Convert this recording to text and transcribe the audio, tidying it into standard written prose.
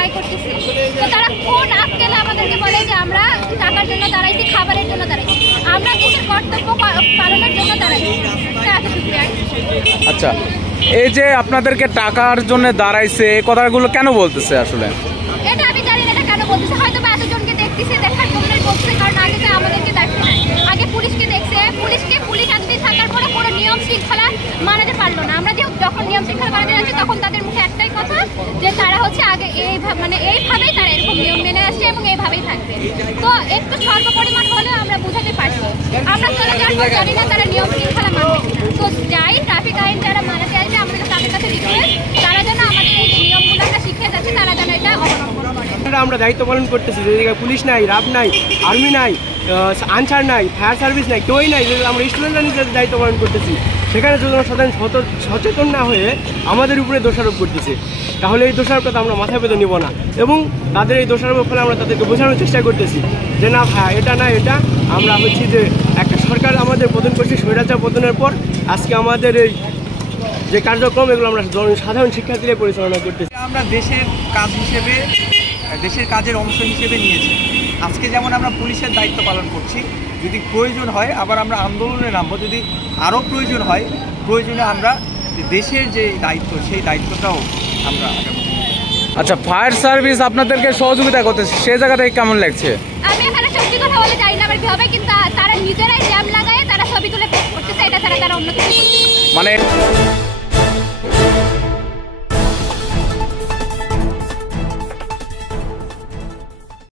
Try করতেছি। তো তারা কোন আক্কেলে আমাদেরকে বলে যে আমরা টাকার জন্য দাঁড়াইছি, খাবারের জন্য দাঁড়াইছি, আমরা দেশের কর্তব্য পালনের জন্য দাঁড়াইছি। আচ্ছা, এই যে আপনাদেরকে টাকার জন্য দাঁড়াইছে, এই কথাগুলো কেন বলতেছে আসলে? এটা আমি জানি না এটা কেন বলতেছে, হয়তো বা এতজনকে দেখতেছে, দেখার জন্য বলতেছে। কারণ আগে তো আমাদেরকে দেখছে না, আগে পুলিশকে দেখছে, পুলিশ একদিন থাকার পরে কোনো নিয়ম শৃঙ্খলা মানাতে পারলো না। আমরা যখন নিয়ম শৃঙ্খলা মানাতে যাচ্ছি তখন তাদের মুখে একটাই কথা যে তারা হচ্ছে আগে এইভাবেই তারা এরকম নিয়ম মেনে আসছে এবং এইভাবেই থাকবে। তো একটু স্বল্প পরিমাণ হলেও আমরা বুঝাতে পারছি, আমরা চলে যাওয়ার পর জানি না তারা নিয়ম শৃঙ্খলা মানবে কিনা। তো যাই ট্রাফিক আইন যারা মানাতে আসবে, আমাদের তাদের কাছে রিকোয়েস্ট, তারা যেন আমাদের এই নিয়মগুলো আমরা শিখে যাচ্ছি, তারা যেন এটা অবলম্বন করে। আমরা দায়িত্ব পালন করতেছি, যে জায়গায় পুলিশ নাই, র্যাব নাই, আর্মি নাই, আনসার নাই, ফায়ার সার্ভিস নাই, কেউই নাই, যে আমরা স্টুডেন্টরা নিজেদের দায়িত্ব পালন করতেছি, সেখানে যদি সাধারণ সচেতন না হয়ে আমাদের উপরে দোষারোপ করতেছে, তাহলে এই দোষারোপটা আমরা মাথায় পেতে নিব না। এবং তাদের এই দোষারোপের ফলে আমরা তাদেরকে বোঝানোর চেষ্টা করতেছি যে না ভাই, এটা না এটা, আমরা হচ্ছি যে একটা সরকার আমাদের পতন করছি, স্বৈরাচার পতনের পর আজকে আমাদের এই যে কার্যক্রম, এগুলো আমরা সাধারণ শিক্ষার্থীরা পরিচালনা করতেছি। আমরা দেশের কাজ হিসেবে, দেশের কাজের অংশ হিসেবে নিয়েছি। আজকে যেমন আমরা পুলিশের দায়িত্ব পালন করছি, যদি প্রয়োজন হয় আবার আমরা আন্দোলনে নামবো, যদি আরও প্রয়োজন হয়, প্রয়োজনে আমরা দেশের যে দায়িত্ব সেই দায়িত্বটাও আমরা আগাবো। আচ্ছা, ফায়ার সার্ভিস আপনাদেরকে সহযোগিতা করতেছে, সেই জায়গা থেকে কেমন লাগছে? আমি এখানে সত্যি কথা বলে যাই না আমার হবে, কিন্তু তারা নিজেরাই জ্যাম লাগায় তারা ছবি তুলে পোস্ট করতেছে, এটা ছাড়া তারা অন্য কিছু মানে